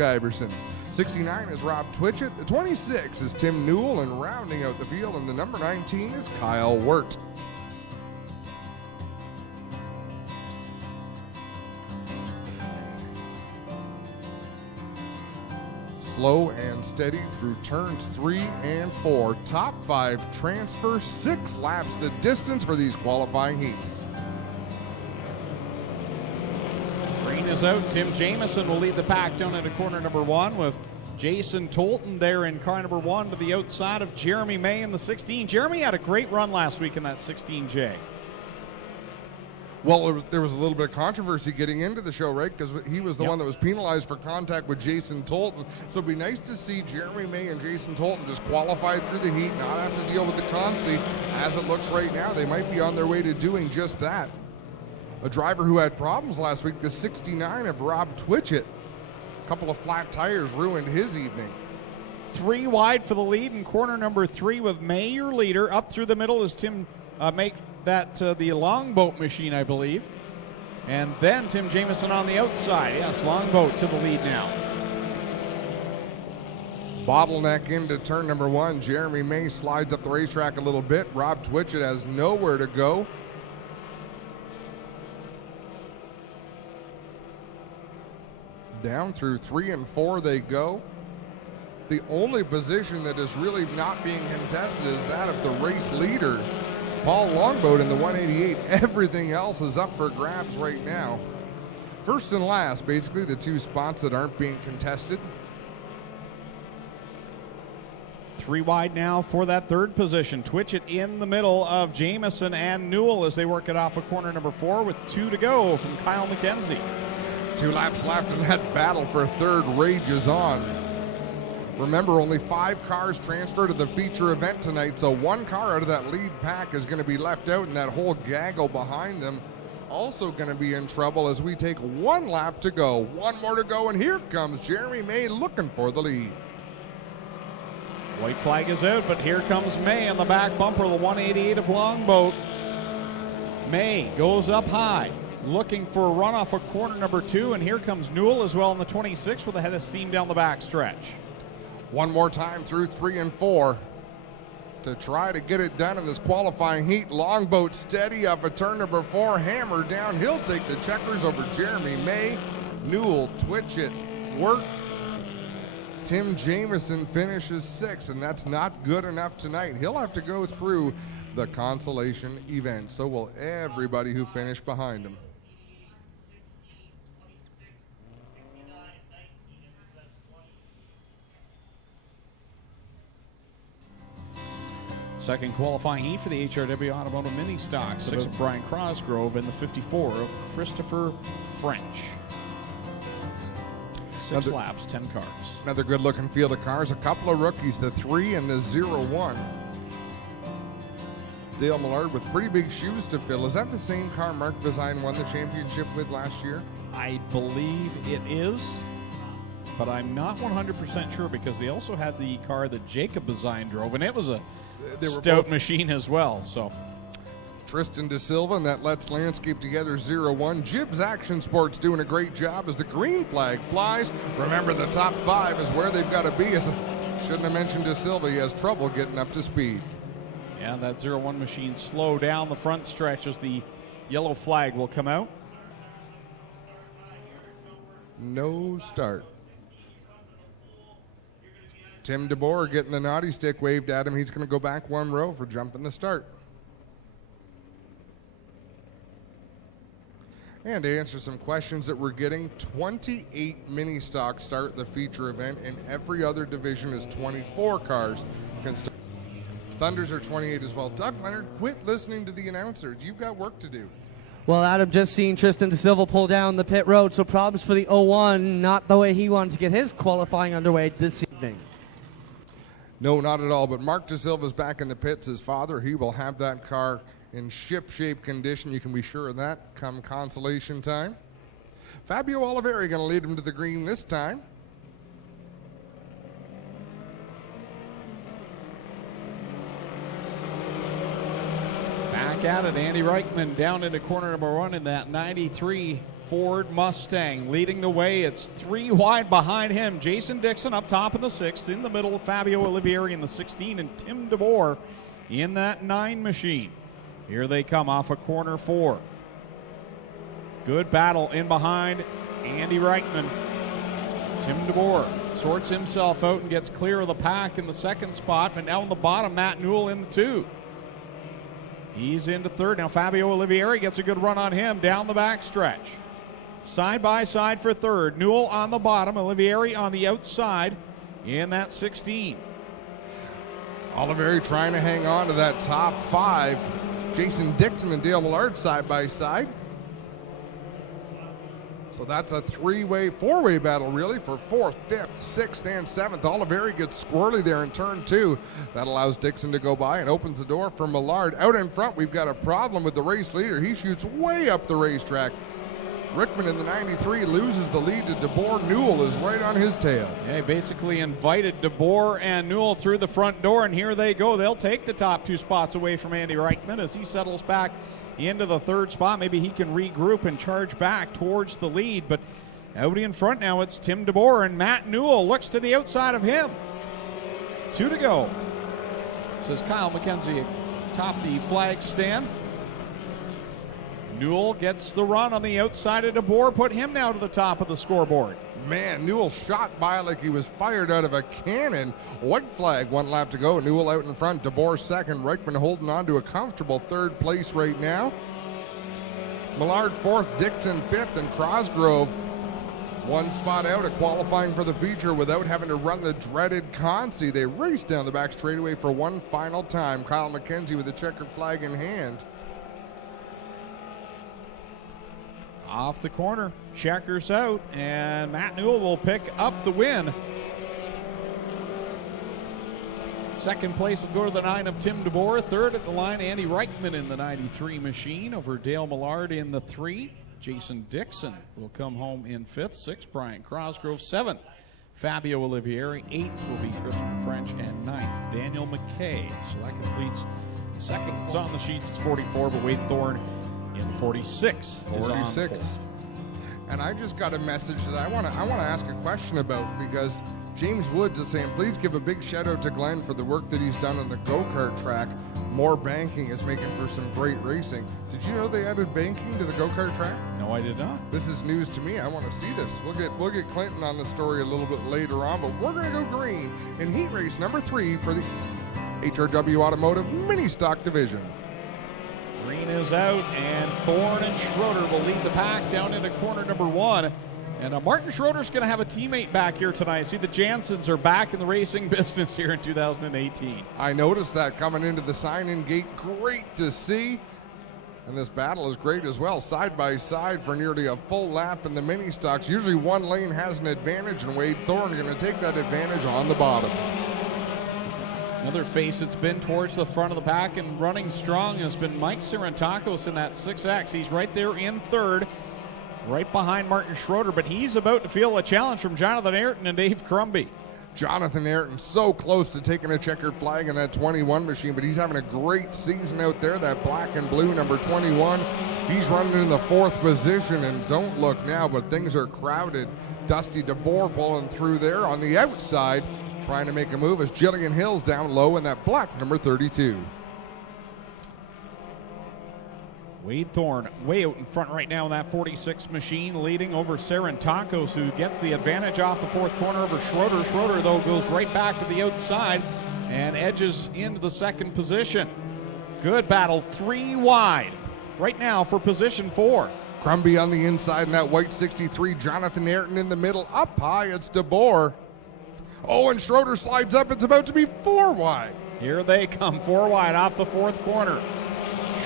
Iverson. 69 is Rob Twitchett. The 26 is Tim Newell, and rounding out the field, and the number 19 is Kyle Wirt. Slow and steady through turns 3 and 4. Top 5 transfer, 6 laps the distance for these qualifying heats. Green is out. Tim Jamieson will lead the pack down into corner number 1 with Jason Tolton there in car number 1 to the outside of Jeremy May in the 16. Jeremy had a great run last week in that 16J. Well, there was a little bit of controversy getting into the show, right? Because he was the one that was penalized for contact with Jason Tolton. So it'd be nice to see Jeremy May and Jason Tolton just qualify through the heat, not have to deal with the consi. As it looks right now, they might be on their way to doing just that. A driver who had problems last week, the 69 of Rob Twitchett. A couple of flat tires ruined his evening. 3 wide for the lead in corner number 3 with May, your leader. Up through the middle is Tim May. The longboat machine, I believe. And then Tim Jamieson on the outside. Yes, longboat to the lead now. Bottleneck into turn number 1. Jeremy May slides up the racetrack a little bit. Rob Twitchett has nowhere to go. Down through 3 and 4 they go. The only position that is really not being contested is that of the race leader, Paul Longboat, in the 188. Everything else is up for grabs right now. First and last, basically, the 2 spots that aren't being contested. 3 wide now for that 3rd position. Twitchett in the middle of Jamieson and Newell as they work it off of corner number 4 with 2 to go from Kyle McKenzie. 2 laps left, and that battle for 3rd rages on. Remember, only 5 cars transfer to the feature event tonight, so 1 car out of that lead pack is going to be left out, and that whole gaggle behind them also going to be in trouble as we take 1 lap to go. 1 more to go, and here comes Jeremy May looking for the lead. White flag is out, but here comes May on the back bumper, the 188 of Longboat. May goes up high, looking for a run off of corner number 2, and here comes Newell as well in the 26 with a head of steam down the back stretch. 1 more time through 3 and 4 to try to get it done in this qualifying heat. Longboat steady up at turn number 4, hammer down. He'll take the checkers over Jeremy May. Newell, Twitchett, Wirt. Tim Jamieson finishes 6th, and that's not good enough tonight. He'll have to go through the consolation event. So will everybody who finished behind him. Second qualifying heat for the HRW Automotive Ministock. 6 of Brian Crosgrove and the 54 of Christopher French. 6 laps, 10 cars. Another good-looking field of cars. A couple of rookies, the 3 and the 01. Dale Millard with pretty big shoes to fill. Is that the same car Mark Design won the championship with last year? I believe it is, but I'm not 100% sure because they also had the car that Jacob Design drove, and it was a stout machine as well. So Tristan De Silva and that Let's Landscape Together 01. Gibbs Action Sports doing a great job as the green flag flies. Remember, the top 5 is where they've got to be. Shouldn't have mentioned De Silva. He has trouble getting up to speed. Yeah, that 01 machine slow down the front stretch as the yellow flag will come out. No start. Tim DeBoer getting the naughty stick waved at him. He's going to go back 1 row for jumping the start. And to answer some questions that we're getting, 28 mini stock start the feature event, and every other division is 24 cars can start. Thunders are 28 as well. Doug Leonard, quit listening to the announcer. You've got work to do. Well, Adam, just seen Tristan De Silva pull down the pit road, so problems for the 01, not the way he wanted to get his qualifying underway this evening. No, not at all, but Mark De Silva's back in the pits. His father, he will have that car in ship-shape condition. You can be sure of that come consolation time. Fabio Oliveri going to lead him to the green this time. Back at it, Andy Reichman down into corner number 1 in that 93 Ford Mustang leading the way. It's 3 wide behind him. Jason Dixon up top in the 6th. In the middle, Fabio Olivieri in the 16, and Tim DeBoer in that 9 machine. Here they come off of corner 4. Good battle in behind Andy Reichman. Tim DeBoer sorts himself out and gets clear of the pack in the 2nd spot, but now in the bottom, Matt Newell in the 2. He's into 3rd. Now Fabio Olivieri gets a good run on him down the back stretch. Side by side for 3rd. Newell on the bottom, Olivieri on the outside in that 16. Olivieri trying to hang on to that top 5. Jason Dixon and Dale Millard side by side. So that's a 4-way battle really for 4th, 5th, 6th, and 7th. Olivieri gets squirrely there in turn 2. That allows Dixon to go by and opens the door for Millard. Out in front, we've got a problem with the race leader. He shoots way up the racetrack. Rickman in the 93 loses the lead to DeBoer. Newell is right on his tail. Yeah, he basically invited DeBoer and Newell through the front door, and here they go. They'll take the top 2 spots away from Andy Reichman as he settles back into the 3rd spot. Maybe he can regroup and charge back towards the lead, but out in front now it's Tim DeBoer, and Matt Newell looks to the outside of him. 2 to go. Says Kyle McKenzie atop the flag stand. Newell gets the run on the outside of DeBoer, put him now to the top of the scoreboard. Man, Newell shot by like he was fired out of a cannon. White flag, 1 lap to go. Newell out in front, DeBoer 2nd. Reichman holding on to a comfortable 3rd place right now. Millard 4th, Dixon 5th, and Crosgrove 1 spot out of qualifying for the feature without having to run the dreaded Consi. They race down the back straightaway for one final time. Kyle McKenzie with the checkered flag in hand. Off the corner, checkers out, and Matt Newell will pick up the win. 2nd place will go to the 9 of Tim DeBoer. 3rd at the line, Andy Reichman in the 93 machine over Dale Millard in the 3. Jason Dixon will come home in 5th. 6th, Brian Crosgrove. 7th, Fabio Olivieri. 8th will be Christopher French, and 9th, Daniel McKay. So that completes the 2nd. It's on the sheets, it's 44, but Wade Thorne in 46. 46. And I just got a message that I want to ask a question about, because James Woods is saying, please give a big shout out to Glenn for the work that he's done on the go-kart track. More banking is making for some great racing. Did you know they added banking to the go-kart track? No, I did not. This is news to me. I want to see this. We'll get Clinton on the story a little bit later on, but we're going to go green in heat race number 3 for the HRW Automotive Ministock division. Green is out, and Thorne and Schroeder will lead the pack down into corner number 1. And Martin Schroeder's going to have a teammate back here tonight. See, the Jansens are back in the racing business here in 2018. I noticed that coming into the sign-in gate. Great to see. And this battle is great as well, side by side for nearly a full lap in the mini stocks. Usually one lane has an advantage, and Wade Thorne going to take that advantage on the bottom. Another face that's been towards the front of the pack and running strong has been Mike Sarantakos in that 6X. He's right there in 3rd, right behind Martin Schroeder, but he's about to feel a challenge from Jonathan Ayrton and Dave Crumby. Jonathan Ayrton so close to taking a checkered flag in that 21 machine, but he's having a great season out there. That black and blue number 21. He's running in the 4th position, and don't look now, but things are crowded. Dusty DeBoer pulling through there on the outside, trying to make a move as Jillian Hill's down low in that black number 32. Wade Thorne way out in front right now in that 46 machine, leading over Sarantakos, who gets the advantage off the 4th corner over Schroeder. Schroeder, though, goes right back to the outside and edges into the 2nd position. Good battle, 3 wide right now for position 4. Crumby on the inside in that white 63. Jonathan Ayrton in the middle. Up high, it's DeBoer. Oh, and Schroeder slides up. It's about to be 4 wide. Here they come, 4 wide off the 4th corner.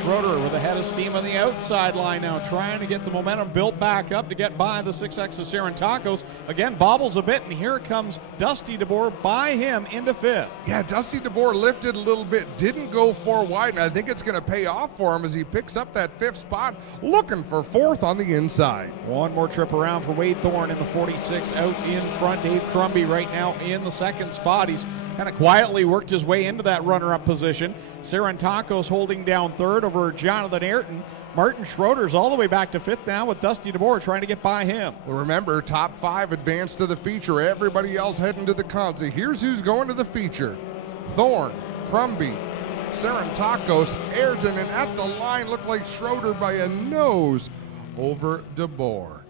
Schroeder with a head of steam on the outside line now, trying to get the momentum built back up to get by the 6X of Sarantakos. Again, bobbles a bit, and here comes Dusty DeBoer by him into 5th. Yeah, Dusty DeBoer lifted a little bit, didn't go 4 wide, and I think it's going to pay off for him as he picks up that 5th spot, looking for 4th on the inside. One more trip around for Wade Thorne in the 46 out in front. Dave Crumby right now in the 2nd spot. He's kind of quietly worked his way into that runner-up position. Sarantakos holding down 3rd. third over Jonathan Ayrton. Martin Schroeder's all the way back to fifth now with Dusty DeBoer trying to get by him. Well, remember, top 5 advance to the feature. Everybody else heading to the Conti. Here's who's going to the feature. Thorne, Crumby, Sarantakos, Ayrton, and at the line looked like Schroeder by a nose over DeBoer.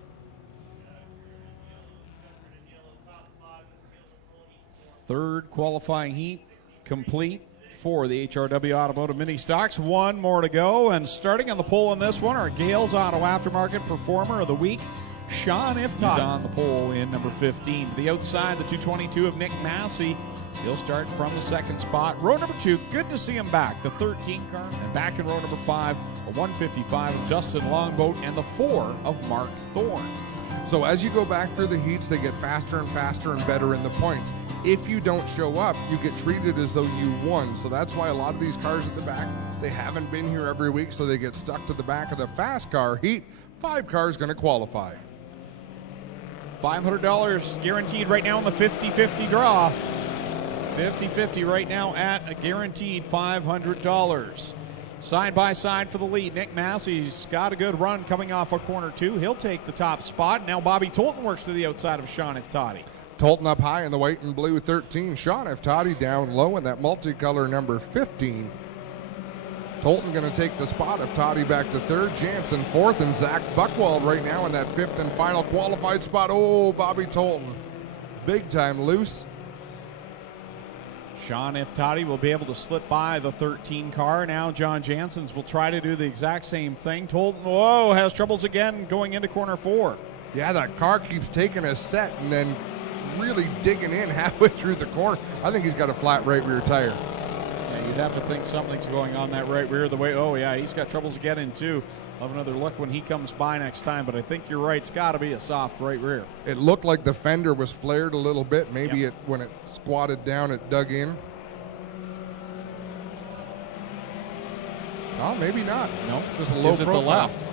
Third qualifying heat complete for the HRW Automotive Mini Stocks. One more to go, and starting on the pole in this one, our Gales Auto Aftermarket Performer of the Week, Sean Iftot. He's on the pole in number 15. To the outside, the 222 of Nick Massey. He'll start from the second spot. Row number 2, good to see him back. The 13 car, and back in row number 5, a 155 of Dustin Longboat, and the 4 of Mark Thorne. So as you go back through the heats, they get faster and faster and better in the points. If you don't show up, you get treated as though you won. So that's why a lot of these cars at the back, they haven't been here every week, so they get stuck to the back of the fast car heat. 5 cars going to qualify. $500 guaranteed right now in the 50-50 draw. 50-50 right now at a guaranteed $500. Side by side for the lead. Nick Massey's got a good run coming off of corner 2. He'll take the top spot. Now Bobby Tolton works to the outside of Sean Iftotti. Tolton up high in the white and blue 13. Sean Iftotti down low in that multicolor number 15. Tolton going to take the spot. Iftotti back to third. Jansen fourth, and Zach Buchwald right now in that 5th and final qualified spot. Oh, Bobby Tolton, big time loose. Sean Iftotti will be able to slip by the 13 car. Now John Jansen's will try to do the exact same thing. Tolton, whoa, has troubles again going into corner 4. Yeah, that car keeps taking a set and then really digging in halfway through the corner. I think he's got a flat right rear tire. Yeah, you'd have to think something's going on that right rear. The way, oh yeah, he's got troubles getting too. I'll have another look when he comes by next time, but I think you're right. It's got to be a soft right rear. It looked like the fender was flared a little bit. Maybe Yep. when it squatted down, it dug in. Oh, maybe not. No, just a low is it profile. the left?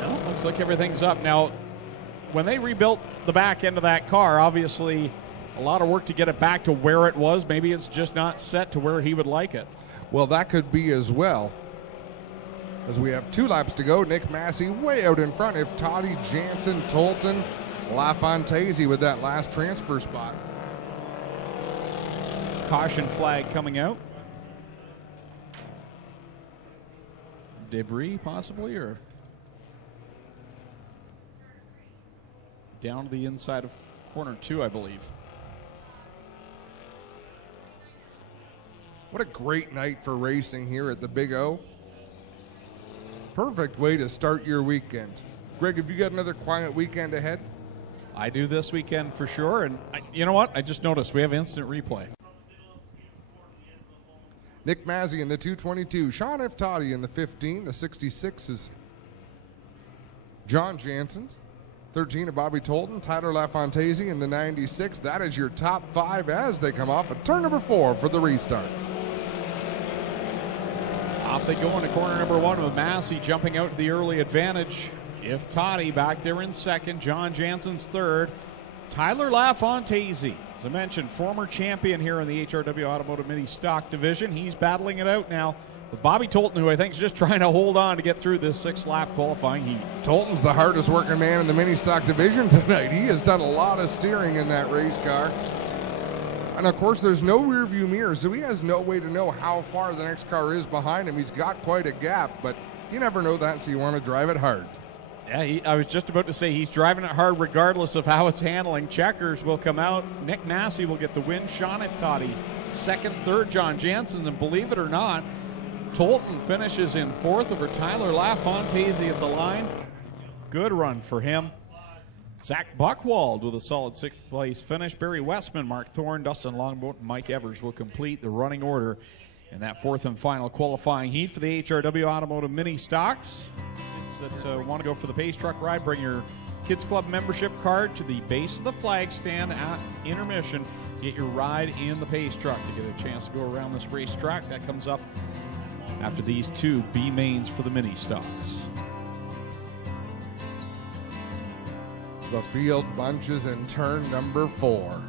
No, looks like everything's up. Now, when they rebuilt the back end of that car, obviously a lot of work to get it back to where it was. Maybe it's just not set to where he would like it. Well, that could be as well. As we have 2 laps to go, Nick Massey way out in front. Iftotti, Jansen, Tolton, LaFontese with that last transfer spot. Caution flag coming out. Debris possibly, or down to the inside of corner 2, I believe. What a great night for racing here at the Big O. Perfect way to start your weekend. Greg, have you got another quiet weekend ahead? I do this weekend for sure, and you know what? I just noticed we have instant replay. Nick Massey in the 222. Sean Iftotti in the 15. The 66 is John Jansen's. 13 of Bobby Tolton. Tyler LaFontese in the 96. That is your top 5 as they come off at turn number 4 for the restart. Off they go into corner number 1 with Massey jumping out to the early advantage. Iftotti back there in second. John Jansen's third. Tyler LaFontese, as I mentioned, former champion here in the HRW Automotive Mini Stock Division. He's battling it out now with Bobby Tolton, who I think is just trying to hold on to get through this 6-lap qualifying heat. Tolton's the hardest working man in the Mini Stock Division tonight. He has done a lot of steering in that race car. And of course, there's no rear view mirror, so he has no way to know how far the next car is behind him. He's got quite a gap, but you never know that, so you want to drive it hard. Yeah, I was just about to say he's driving it hard regardless of how it's handling. Checkers will come out. Nick Massey will get the win. Sean Iftotti second, third John Jansen, and believe it or not, Tolton finishes in 4th over Tyler LaFontese at the line. Good run for him. Zach Buchwald with a solid 6th place finish. Barry Westman, Mark Thorne, Dustin Longboat, and Mike Evers will complete the running order in that 4th and final qualifying heat for the HRW Automotive Mini Stocks. That want to go for the Pace Truck ride, bring your Kids Club membership card to the base of the flag stand at intermission. Get your ride in the Pace Truck to get a chance to go around this racetrack. That comes up after these 2 B mains for the Mini Stocks. The field bunches in turn number 4.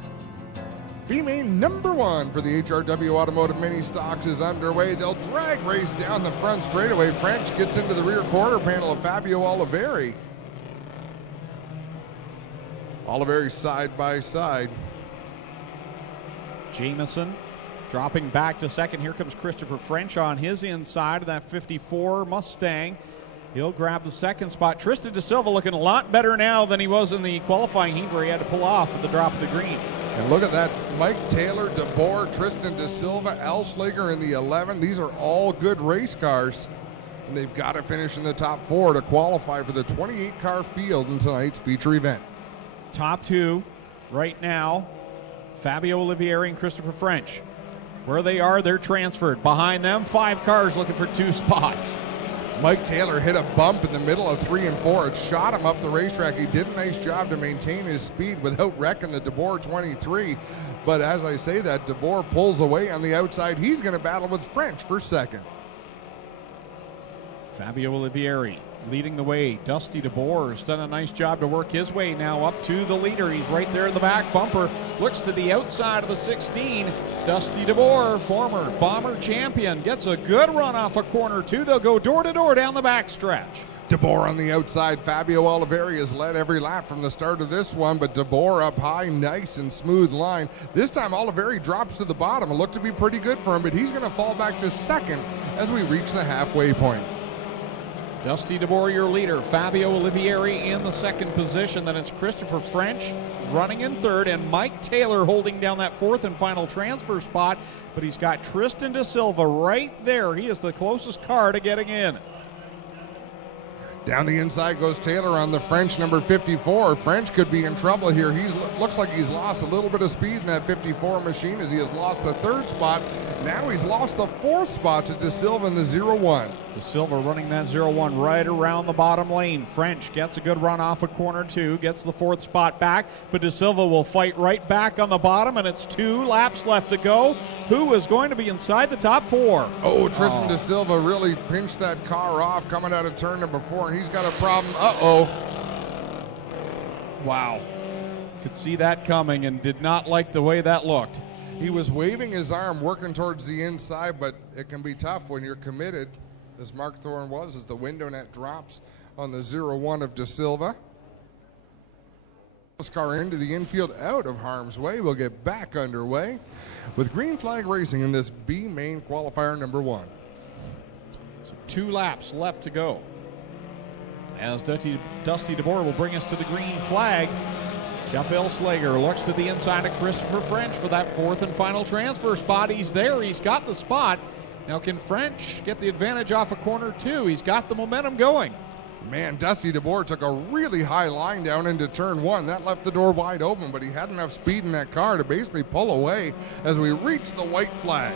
B-Main number 1 for the HRW Automotive Ministocks is underway. They'll drag race down the front straightaway. French gets into the rear quarter panel of Fabio Oliveri. Oliveri side by side. Jamieson dropping back to second. Here comes Christopher French on his inside of that 54 Mustang. He'll grab the second spot. Tristan De Silva looking a lot better now than he was in the qualifying heat where he had to pull off at the drop of the green. And look at that. Mike Taylor, DeBoer, Tristan De Silva, Elschlager in the 11. These are all good race cars. And they've got to finish in the top 4 to qualify for the 28-car field in tonight's feature event. Top 2 right now, Fabio Olivieri and Christopher French. Where they are, they're transferred. Behind them, 5 cars looking for 2 spots. Mike Taylor hit a bump in the middle of 3 and 4. It shot him up the racetrack. He did a nice job to maintain his speed without wrecking the DeBoer 23. But as I say that, DeBoer pulls away on the outside. He's going to battle with French for second. Fabio Olivieri leading the way. Dusty DeBoer has done a nice job to work his way now up to the leader. He's right there in the back bumper. Looks to the outside of the 16. Dusty DeBoer, former Bomber champion, gets a good run off of corner 2. They'll go door to door down the back stretch. DeBoer on the outside. Fabio Oliveri has led every lap from the start of this one, but DeBoer up high, nice and smooth line. This time Oliveri drops to the bottom. It looked to be pretty good for him, but he's going to fall back to second as we reach the halfway point. Dusty DeBoer, your leader. Fabio Olivieri in the second position. Then it's Christopher French running in third, and Mike Taylor holding down that 4th and final transfer spot. But he's got Tristan De Silva right there. He is the closest car to getting in. Down the inside goes Taylor on the French number 54. French could be in trouble here. Looks like he's lost a little bit of speed in that 54 machine as he has lost the 3rd spot. Now he's lost the 4th spot to De Silva in the 0-1. De Silva running that 0-1 right around the bottom lane. French gets a good run off of corner 2, gets the 4th spot back, but De Silva will fight right back on the bottom, and it's 2 laps left to go. Who is going to be inside the top 4? Oh, Tristan De Silva really pinched that car off coming out of turn number 4, and he's got a problem. Uh-oh. Wow. Could see that coming and did not like the way that looked. He was waving his arm, working towards the inside, but it can be tough when you're committed, as Mark Thorne was, as the window net drops on the 0-1 of De Silva. This car into the infield, out of harm's way. We'll get back underway with Green Flag Racing in this B-Main qualifier number 1. So 2 laps left to go. As Dusty DeBoer will bring us to the green flag. Jeff Elschlager looks to the inside of Christopher French for that 4th and final transfer spot. He's there. He's got the spot. Now can French get the advantage off of corner 2? He's got the momentum going. Man, Dusty DeBoer took a really high line down into turn 1. That left the door wide open, but he had enough speed in that car to basically pull away as we reach the white flag.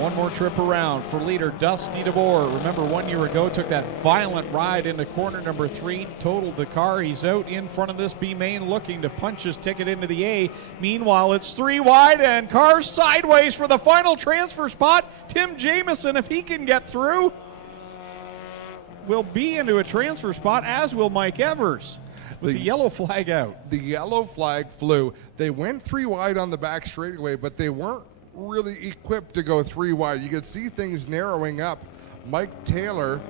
One more trip around for leader Dusty DeBoer. Remember, 1 year ago, took that violent ride into corner number 3, totaled the car. He's out in front of this B-Main looking to punch his ticket into the A. Meanwhile, it's 3 wide and cars sideways for the final transfer spot. Tim Jamieson, if he can get through, will be into a transfer spot, as will Mike Evers. With the yellow flag out. The yellow flag flew. They went 3 wide on the back straightaway, but they weren't really equipped to go 3 wide. You could see things narrowing up. Mike Taylor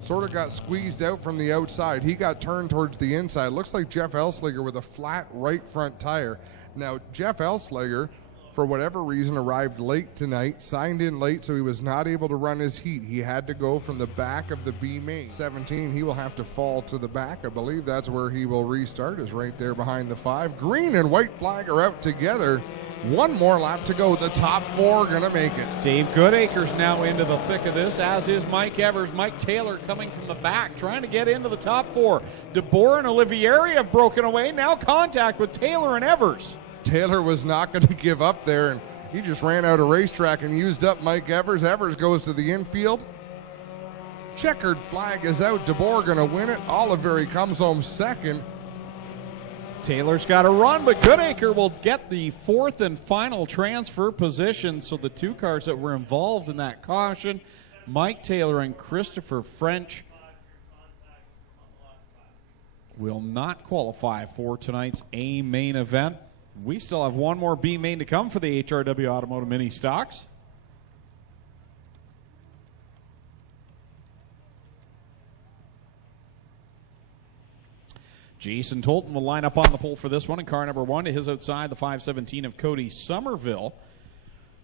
sort of got squeezed out from the outside. He got turned towards the inside. Looks like Jeff Elschlager with a flat right front tire. Now, Jeff Elschlager, for whatever reason, arrived late tonight, signed in late, so he was not able to run his heat. He had to go from the back of the B-Main. 17, he will have to fall to the back. I believe that's where he will restart, is right there behind the 5. Green and white flag are out together. 1 more lap to go. The top 4 are going to make it. Dave Goodacre's now into the thick of this, as is Mike Evers. Mike Taylor coming from the back, trying to get into the top 4. DeBoer and Olivieri have broken away. Now contact with Taylor and Evers. Taylor was not going to give up there, and he just ran out of racetrack and used up Mike Evers. Evers goes to the infield. Checkered flag is out. DeBoer going to win it. Oliveri comes home second. Taylor's got a run, but Goodacre will get the 4th and final transfer position. So the 2 cars that were involved in that caution, Mike Taylor and Christopher French, will not qualify for tonight's A main event. We still have one more B main to come for the HRW Automotive Mini Stocks. Jason Tolton will line up on the pole for this one in car number 1. To his outside, the 517 of Cody Somerville.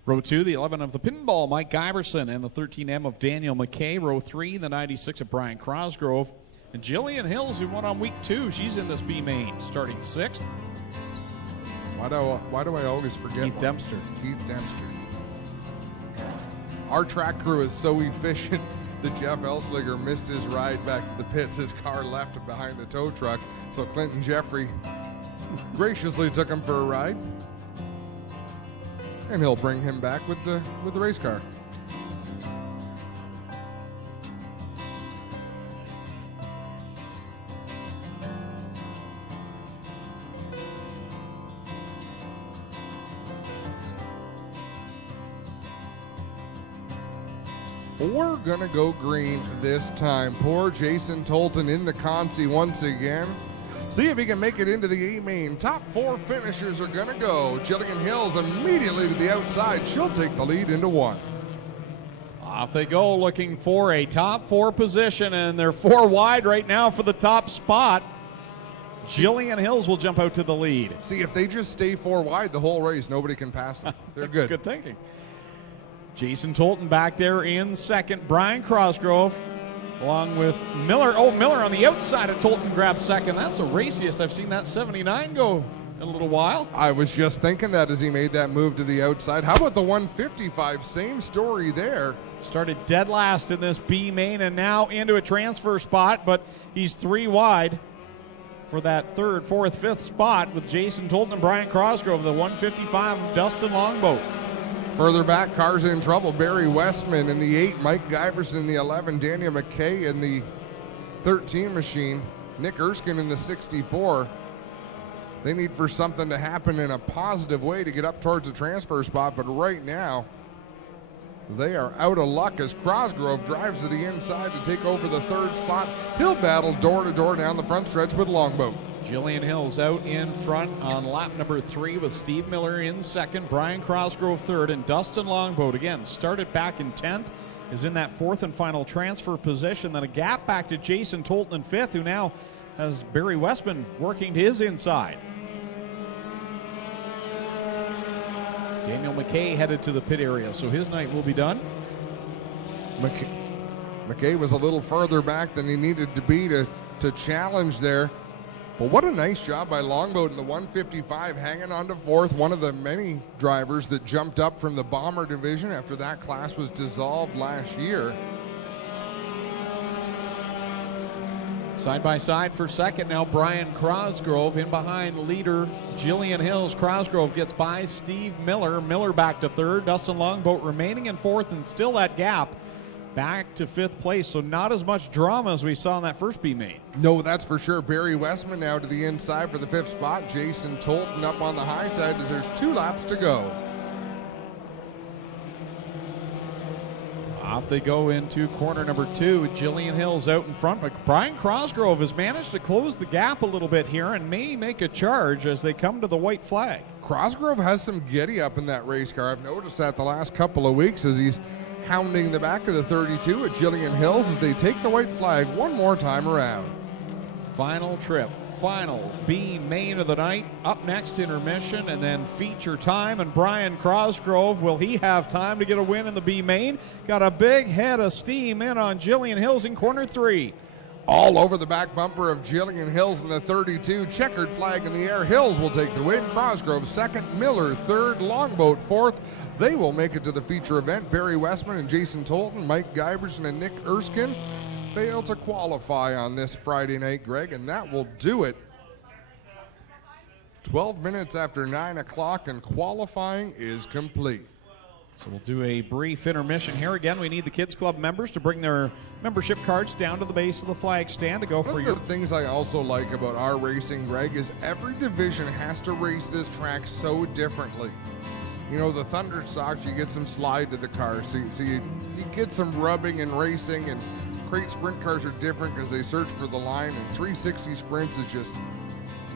Row 2, the 11 of the Pinball, Mike Iverson, and the 13M of Daniel McKay. Row 3, the 96 of Brian Crosgrove. And Jillian Hills, who won on week 2, she's in this B main, starting 6th. Why do I always forget Keith Dempster. Keith Dempster. Our track crew is so efficient that Jeff Elsliger missed his ride back to the pits. His car left behind the tow truck, so Clinton Jeffrey graciously took him for a ride, and he'll bring him back with the race car. We're gonna go green this time. Poor Jason Tolton in the consi once again. See if he can make it into the A-main. Top 4 finishers are gonna go. Jillian Hills immediately to the outside. She'll take the lead into 1. Off they go, looking for a top 4 position, and they're 4 wide right now for the top spot. Jillian Hills will jump out to the lead. See, if they just stay 4 wide the whole race, nobody can pass them. They're good. Good thinking. Jason Tolton back there in second. Brian Crosgrove along with Miller. Oh, Miller on the outside of Tolton grabs second. That's the raciest I've seen that 79 go in a little while. I was just thinking that as he made that move to the outside. How about the 155? Same story there. Started dead last in this B main and now into a transfer spot, but he's 3 wide for that 3rd, 4th, 5th spot with Jason Tolton and Brian Crosgrove, the 155 of Dustin Longboat. Further back, cars in trouble. Barry Westman in the 8, Mike Giverson in the 11, Daniel McKay in the 13 machine, Nick Erskine in the 64. They need for something to happen in a positive way to get up towards the transfer spot, but right now they are out of luck as Crosgrove drives to the inside to take over the 3rd spot. He'll battle door to door down the front stretch with Longboat. Jillian Hills out in front on lap number 3 with Steve Miller in 2nd, Brian Crosgrove 3rd, and Dustin Longboat, again, started back in 10th, is in that 4th and final transfer position. Then a gap back to Jason Tolton in 5th, who now has Barry Westman working to his inside. Daniel McKay headed to the pit area, so his night will be done. McKay was a little further back than he needed to be to challenge there. But what a nice job by Longboat in the 155, hanging on to 4th, one of the many drivers that jumped up from the Bomber division after that class was dissolved last year. Side by side for 2nd now, Brian Crosgrove in behind leader Jillian Hills. Crosgrove gets by Steve Miller. Miller back to 3rd. Dustin Longboat remaining in 4th, and still that gap back to 5th place. So not as much drama as we saw in that first B main. No, that's for sure. Barry Westman now to the inside for the 5th spot. Jason Tolton up on the high side as there's 2 laps to go. Off they go into corner number 2. Jillian Hills out in front, but Brian Crosgrove has managed to close the gap a little bit here and may make a charge as they come to the white flag. Crosgrove has some giddy up in that race car. I've noticed that the last couple of weeks as he's hounding the back of the 32 at Jillian Hills as they take the white flag one more time around. Final trip, final B main of the night. Up next, intermission, and then feature time. And Brian Crosgrove, will he have time to get a win in the B main? Got a big head of steam in on Jillian Hills in corner 3. All over the back bumper of Jillian Hills in the 32. Checkered flag in the air. Hills will take the win. Crosgrove 2nd, Miller 3rd, Longboat 4th. They will make it to the feature event. Barry Westman and Jason Tolton, Mike Giverson and Nick Erskine failed to qualify on this Friday night, Greg, and that will do it. 12 minutes after 9 o'clock and qualifying is complete. So we'll do a brief intermission here. Again, we need the Kids Club members to bring their membership cards down to the base of the flag stand to go for your... One of the things I also like about our racing, Greg, is every division has to race this track so differently. You know, the Thunder Stocks, you get some slide to the car, so you get some rubbing and racing, and crate sprint cars are different because they search for the line, and 360 sprints is just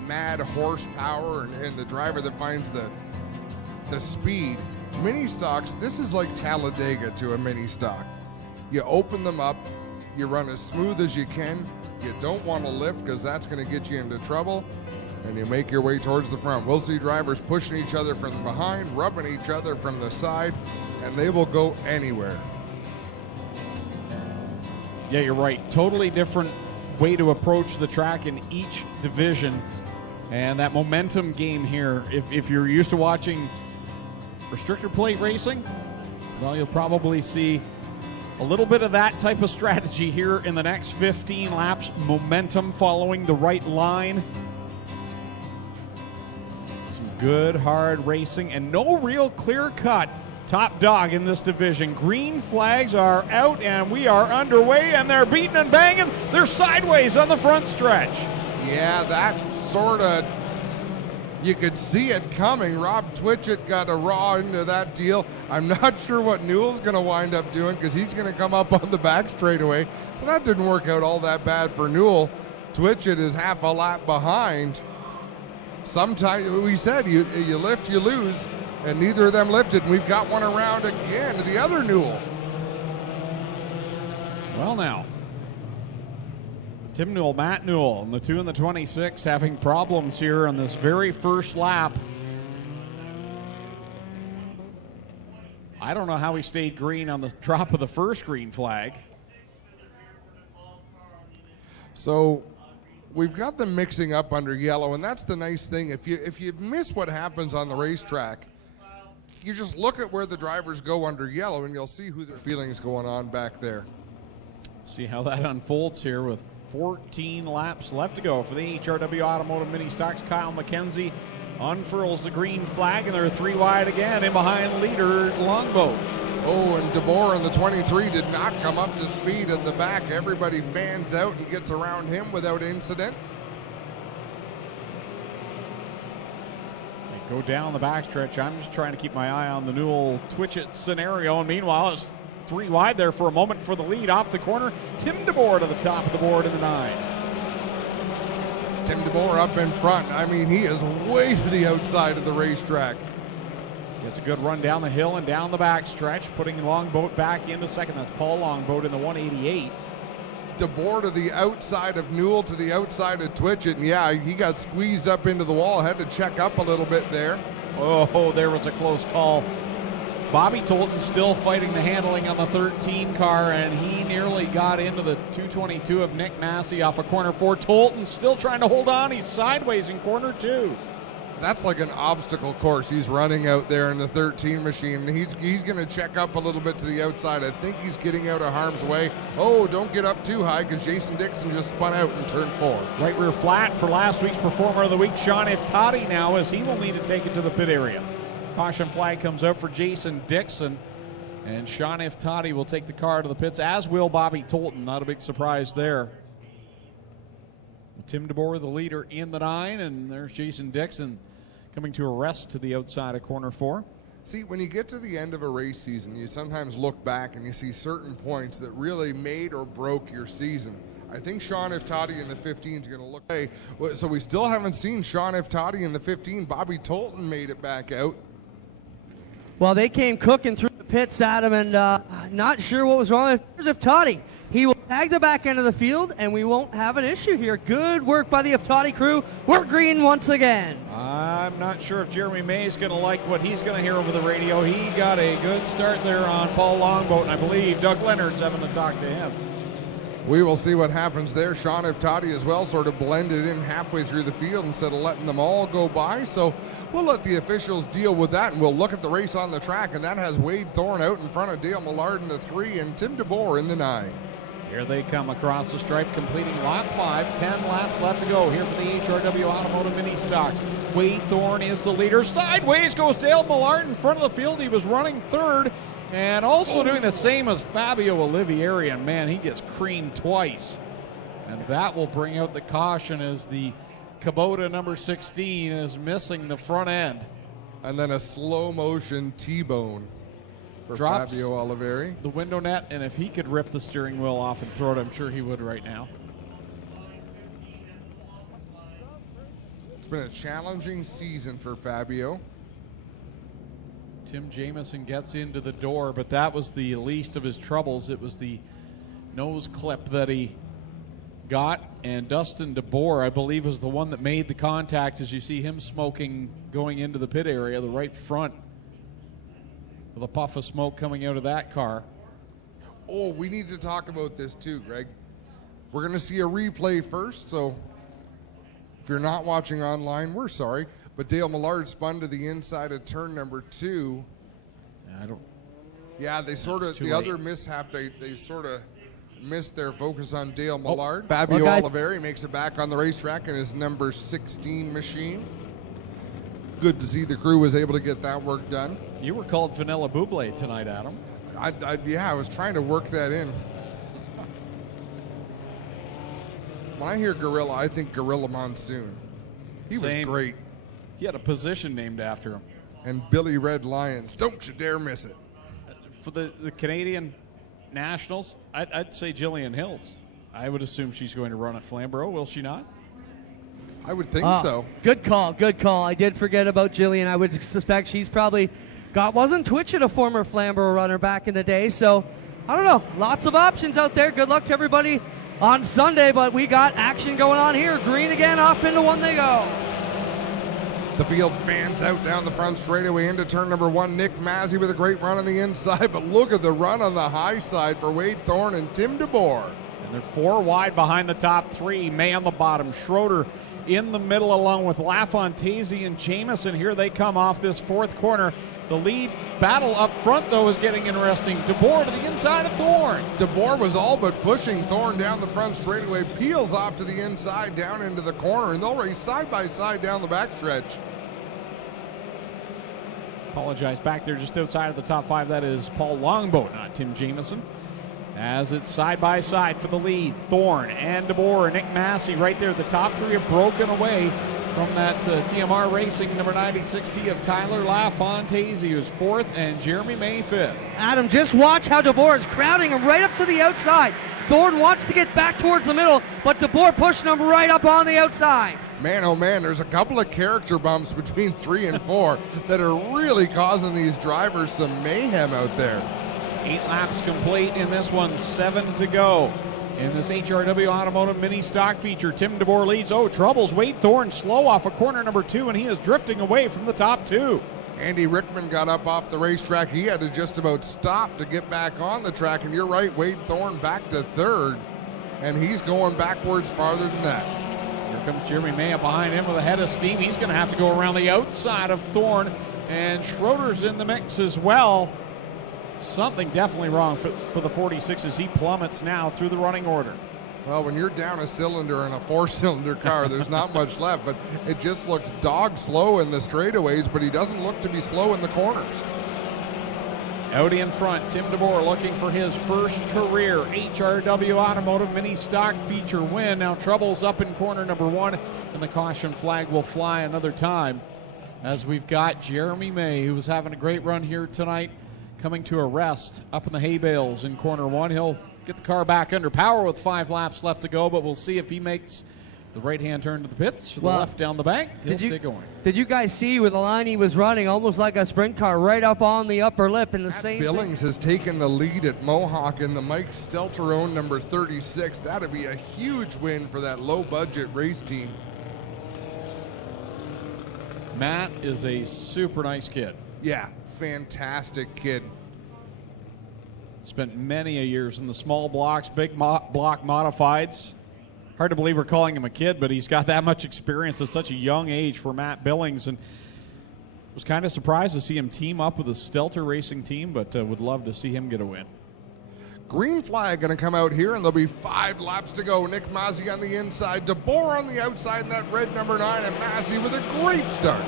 mad horsepower and the driver that finds the speed. Mini stocks, this is like Talladega to a mini stock. You open them up, you run as smooth as you can. You don't want to lift because that's going to get you into trouble, and you make your way towards the front. We'll see drivers pushing each other from behind, rubbing each other from the side, and they will go anywhere. Yeah, you're right. Totally different way to approach the track in each division. And that momentum game here, if you're used to watching restrictor plate racing, well, you'll probably see a little bit of that type of strategy here in the next 15 laps. Momentum following the right line. Some good, hard racing, and no real clear-cut top dog in this division. Green flags are out, and we are underway, and they're beating and banging. They're sideways on the front stretch. Yeah, that sort of, you could see it coming. Rob Twitchett got a raw into that deal. I'm not sure what Newell's going to wind up doing because he's going to come up on the back straightaway. So that didn't work out all that bad for Newell. Twitchett is half a lap behind. Sometimes, we said, you lift, you lose, and neither of them lifted. And we've got one around again to the other Newell. Well, now, Tim Newell, Matt Newell, and the 2 and the 26 having problems here on this very first lap. I don't know how he stayed green on the drop of the first green flag. So we've got them mixing up under yellow, and that's the nice thing. If you miss what happens on the racetrack, you just look at where the drivers go under yellow, and you'll see who their feelings going on back there. See how that unfolds here with 14 laps left to go for the HRW Automotive Mini Stocks. Kyle McKenzie unfurls the green flag, and they're 3 wide again in behind leader Longboat. Oh, and DeBoer in the 23 did not come up to speed at the back. Everybody fans out and gets around him without incident. They go down the backstretch. I'm just trying to keep my eye on the Newell Twitchett scenario, and meanwhile it's 3 wide there for a moment for the lead. Off the corner, Tim DeBoer to the top of the board in the 9. Tim DeBoer up in front. I mean, he is way to the outside of the racetrack. Gets a good run down the hill and down the backstretch, putting Longboat back into second. That's Paul Longboat in the 188. DeBoer to the outside of Newell, to the outside of Twitchett, and yeah, he got squeezed up into the wall. Had to check up a little bit there. Oh, there was a close call. Bobby Tolton still fighting the handling on the 13 car, and he nearly got into the 222 of Nick Massey off of corner 4. Tolton still trying to hold on. He's sideways in corner 2. That's like an obstacle course he's running out there in the 13 machine. He's going to check up a little bit to the outside. I think he's getting out of harm's way. Oh, don't get up too high because Jason Dixon just spun out in turn 4. Right rear flat for last week's Performer of the Week, Sean Iftati now, as he will need to take it to the pit area. Caution flag comes out for Jason Dixon, and Sean Iftati will take the car to the pits, as will Bobby Tolton. Not a big surprise there. Tim DeBoer, the leader in the 9, and there's Jason Dixon coming to a rest to the outside of corner 4. See, when you get to the end of a race season, you sometimes look back and you see certain points that really made or broke your season. I think Sean Iftati in the 15 is going to look. Hey, so we still haven't seen Sean Iftati in the 15. Bobby Tolton made it back out. Well, they came cooking through the pits, Adam, and not sure what was wrong. There's Iftati. He will tag the back end of the field, and we won't have an issue here. Good work by the Iftati crew. We're green once again. I'm not sure if Jeremy May is going to like what he's going to hear over the radio. He got a good start there on Paul Longboat, and I believe Doug Leonard's having to talk to him. We will see what happens there. Sean Iftati as well sort of blended in halfway through the field instead of letting them all go by. So we'll let the officials deal with that, and we'll look at the race on the track, and that has Wade Thorne out in front of Dale Millard in the 3 and Tim DeBoer in the 9. Here they come across the stripe, completing lap 5. 10 laps left to go here for the HRW Automotive Mini Stocks. Wade Thorne is the leader. Sideways goes Dale Millard in front of the field. He was running 3rd. And also doing the same as Fabio Olivieri, and man, he gets creamed twice. And that will bring out the caution as the Kubota number 16 is missing the front end. And then a slow motion T-bone. for drops Fabio Oliveri. the window net, and if he could rip the steering wheel off and throw it, I'm sure he would right now. It's been a challenging season for Fabio. Tim Jamieson gets into the door, but that was the least of his troubles. It was the nose clip that he got, and Dustin DeBoer, I believe, was the one that made the contact, as you see him smoking going into the pit area, the right front, with a puff of smoke coming out of that car. Oh, we need to talk about this too, Greg. We're going to see a replay first, so if you're not watching online, we're sorry. But Dale Millard spun to the inside of turn number 2. Yeah, they sort of, the other mishap, they sort of missed their focus on Dale Millard. Fabio Oliveri makes it back on the racetrack in his number 16 machine. Good to see the crew was able to get that work done. You were called Vanilla Buble tonight, Adam. Yeah, I was trying to work that in. When I hear Gorilla, I think Gorilla Monsoon. He was great. He had a position named after him. And Billy Red Lions. Don't you dare miss it. For the Canadian Nationals, I'd say Jillian Hills. I would assume she's going to run at Flamborough, will she not? I would think so. Good call, good call. I did forget about Jillian. I would suspect she's probably wasn't Twitchett a former Flamborough runner back in the day, so I don't know. Lots of options out there. Good luck to everybody on Sunday, but we got action going on here. Green again, off into one they go. The field fans out down the front straightaway into turn number 1. Nick Mazzy with a great run on the inside, but look at the run on the high side for Wade Thorne and Tim DeBoer. And they're 4 wide behind the top 3. May on the bottom, Schroeder in the middle along with LaFontaine and Jamieson. Here they come off this 4th corner. The lead battle up front, though, is getting interesting. DeBoer to the inside of Thorne. DeBoer was all but pushing Thorne down the front straightaway, peels off to the inside, down into the corner, and they'll race side by side down the backstretch. Apologize, back there just outside of the top 5. That is Paul Longboat, not Tim Jamieson. As it's side by side for the lead, Thorne and DeBoer, Nick Massey right there. The top 3 have broken away from that TMR Racing number 9060 of Tyler LaFontaine, who's 4th, and Jeremy May 5th. Adam, just watch how DeBoer is crowding him right up to the outside. Thorne wants to get back towards the middle, but DeBoer pushing him right up on the outside. Man, oh man, there's a couple of character bumps between 3 and 4 that are really causing these drivers some mayhem out there. 8 laps complete in this one, 7 to go. In this HRW Automotive Mini Stock feature, Tim DeBoer leads. Oh, troubles. Wade Thorne slow off of corner number 2, and he is drifting away from the top 2. Andy Rickman got up off the racetrack. He had to just about stop to get back on the track, and you're right, Wade Thorne back to 3rd, and he's going backwards farther than that. Here comes Jeremy May up behind him with a head of steam. He's going to have to go around the outside of Thorne, and Schroeder's in the mix as well. Something definitely wrong for the 46 as he plummets now through the running order. Well, when you're down a cylinder in a 4-cylinder car, there's not much left, but it just looks dog slow in the straightaways, but he doesn't look to be slow in the corners. Out in front, Tim DeBoer looking for his first career HRW Automotive Mini Stock feature win. Now troubles up in corner number 1, and the caution flag will fly another time as we've got Jeremy May, who was having a great run here tonight, coming to a rest up in the hay bales in corner 1. He'll get the car back under power with 5 laps left to go, but we'll see if he makes the right-hand turn to the pits, or the left down the bank. He'll stay going. Did you guys see with the line he was running, almost like a sprint car, right up on the upper lip in the same Billings has taken the lead at Mohawk in the Mike Stelterone number 36. That'd be a huge win for that low-budget race team. Matt is a super nice kid. Yeah, fantastic kid. Spent many a years in the small blocks, big block modifieds. Hard to believe we're calling him a kid, but he's got that much experience at such a young age for Matt Billings, and was kind of surprised to see him team up with a Stelter Racing team, but would love to see him get a win. Green flag going to come out here, and there'll be 5 laps to go. Nick Mazzy on the inside, DeBoer on the outside in that red number 9, and Mazzy with a great start.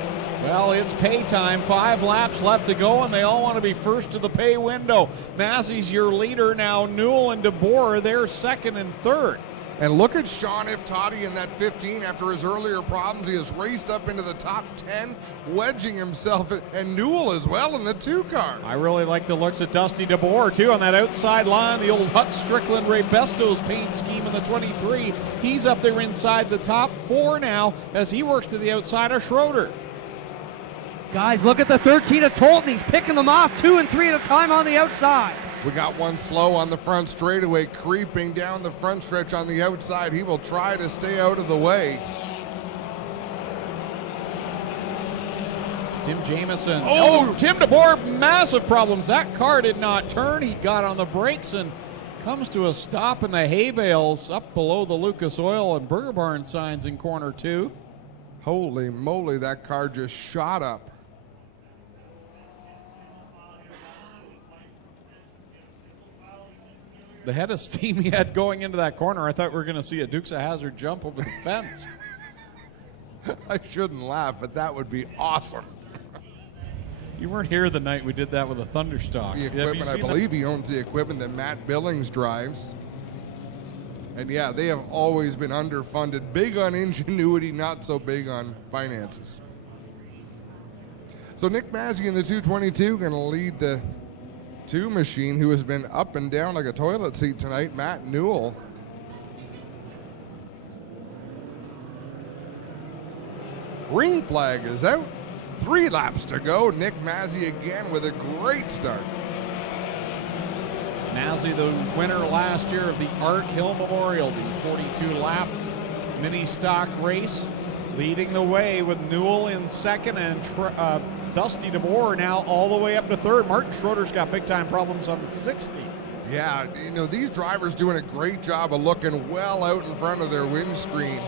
Well, it's pay time. 5 laps left to go, and they all want to be first to the pay window. Mazzy's your leader now. Newell and DeBoer, they're 2nd and 3rd. And look at Sean Iftati in that 15 after his earlier problems. He has raced up into the top 10, wedging himself, and Newell as well in the 2 car. I really like the looks of Dusty DeBoer, too, on that outside line. The old Hut Strickland Ray Besto's paint scheme in the 23. He's up there inside the top 4 now as he works to the outside of Schroeder. Guys, look at the 13 of Tolton. He's picking them off 2 and 3 at a time on the outside. We got one slow on the front straightaway, creeping down the front stretch on the outside. He will try to stay out of the way. Tim Jamieson. Oh, Tim DeBoer, massive problems. That car did not turn. He got on the brakes and comes to a stop in the hay bales up below the Lucas Oil and Burger Barn signs in corner 2. Holy moly, that car just shot up. The head of steam he had going into that corner, I thought we were going to see a Dukes of Hazzard jump over the fence. I shouldn't laugh, but that would be awesome. You weren't here the night we did that with a Thunderstock. The equipment, I believe he owns the equipment that Matt Billings drives. And yeah, they have always been underfunded. Big on ingenuity, not so big on finances. So Nick Massey in the 222 going to lead the 2 machine, who has been up and down like a toilet seat tonight, Matt Newell. Green flag is out. 3 laps to go. Nick Massey again with a great start. Massey, the winner last year of the Art Hill Memorial, the 42-lap Ministock race, leading the way with Newell in second and Dusty DeBoer now all the way up to third. Martin Schroeder's got big-time problems on the 60. Yeah, you know, these drivers doing a great job of looking well out in front of their windscreen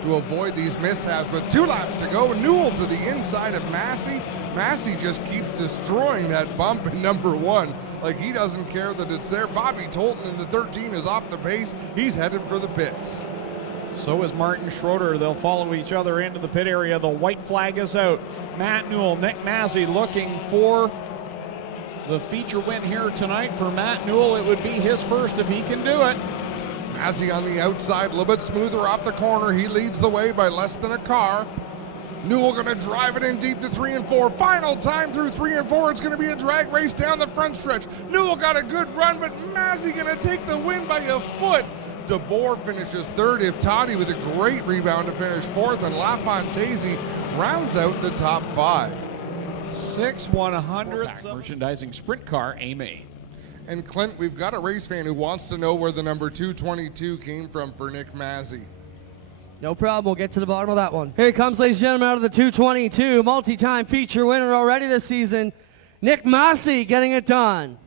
to avoid these mishaps. But 2 laps to go. Newell to the inside of Massey. Massey just keeps destroying that bump in number 1. Like he doesn't care that it's there. Bobby Tolton in the 13 is off the pace. He's headed for the pits. So is Martin Schroeder. They'll follow each other into the pit area. The white flag is out. Matt Newell, Nick Massey looking for the feature win here tonight. For Matt Newell, it would be his first if he can do it. Massey on the outside, a little bit smoother off the corner. He leads the way by less than a car. Newell going to drive it in deep to 3 and 4. Final time through 3 and 4. It's going to be a drag race down the front stretch. Newell got a good run, but Massey going to take the win by a foot. DeBoer finishes third. Iftati with a great rebound to finish fourth, and LaFontese rounds out the top 5. 6/100th merchandising sprint car, Amy. And Clint, we've got a race fan who wants to know where the number 222 came from for Nick Massey. No problem. We'll get to the bottom of that one. Here he comes, ladies and gentlemen, out of the 222. Multi-time feature winner already this season. Nick Massey getting it done.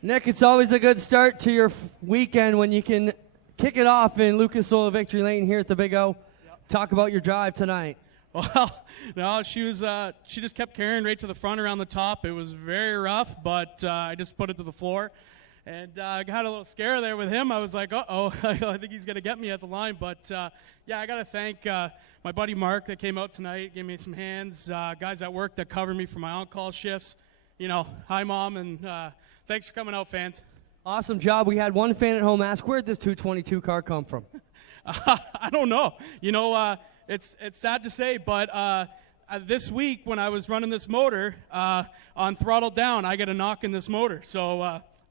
Nick, it's always a good start to your weekend when you can kick it off in Lucas Oil Victory Lane here at the Big O. Yep. Talk about your drive tonight. Well, no, she just kept carrying right to the front around the top. It was very rough, but I just put it to the floor. And I got a little scare there with him. I was like, uh-oh, I think he's going to get me at the line. But, yeah, I got to thank my buddy Mark that came out tonight, gave me some hands, guys at work that covered me for my on-call shifts. You know, hi, Mom, and thanks for coming out, fans. Awesome job. We had one fan at home ask, where'd this 222 car come from? I don't know. You know, it's sad to say, but this week when I was running this motor on throttle down, I got a knock in this motor. So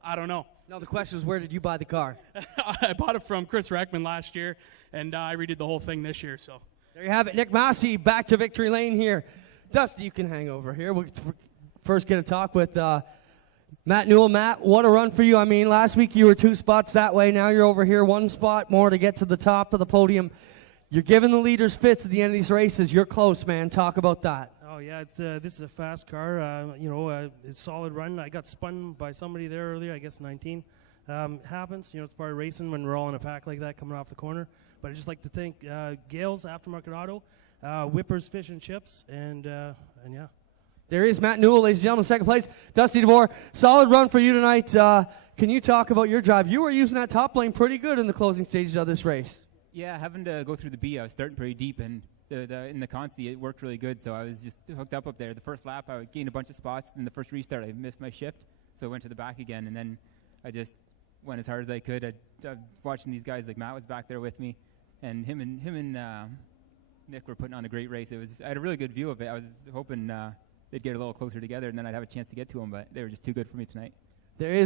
I don't know. No, the question is, where did you buy the car? I bought it from Chris Reckman last year, and I redid the whole thing this year. So there you have it. Nick Massey back to Victory Lane here. Dusty, you can hang over here. We'll first get a talk with Matt Newell. Matt, what a run for you. I mean, last week you were 2 spots that way. Now you're over here 1 spot more to get to the top of the podium. You're giving the leaders fits at the end of these races. You're close, man. Talk about that. Oh, yeah, it's, this is a fast car. It's a solid run. I got spun by somebody there earlier, I guess 19. Happens, you know, it's part of racing when we're all in a pack like that coming off the corner. But I'd just like to thank Gales Aftermarket Auto, Whippers Fish and Chips, and yeah. There is Matt Newell, ladies and gentlemen, second place. Dusty DeBoer, solid run for you tonight. Can you talk about your drive? You were using that top lane pretty good in the closing stages of this race. Yeah, having to go through the B, I was starting pretty deep, and in the consti, it worked really good, so I was just hooked up there. The first lap, I gained a bunch of spots. In the first restart, I missed my shift, so I went to the back again, and then I just went as hard as I could. I watching these guys, like Matt was back there with me, and him and Nick were putting on a great race. I had a really good view of it. I was hoping they'd get a little closer together, and then I'd have a chance to get to them, but they were just too good for me tonight. There is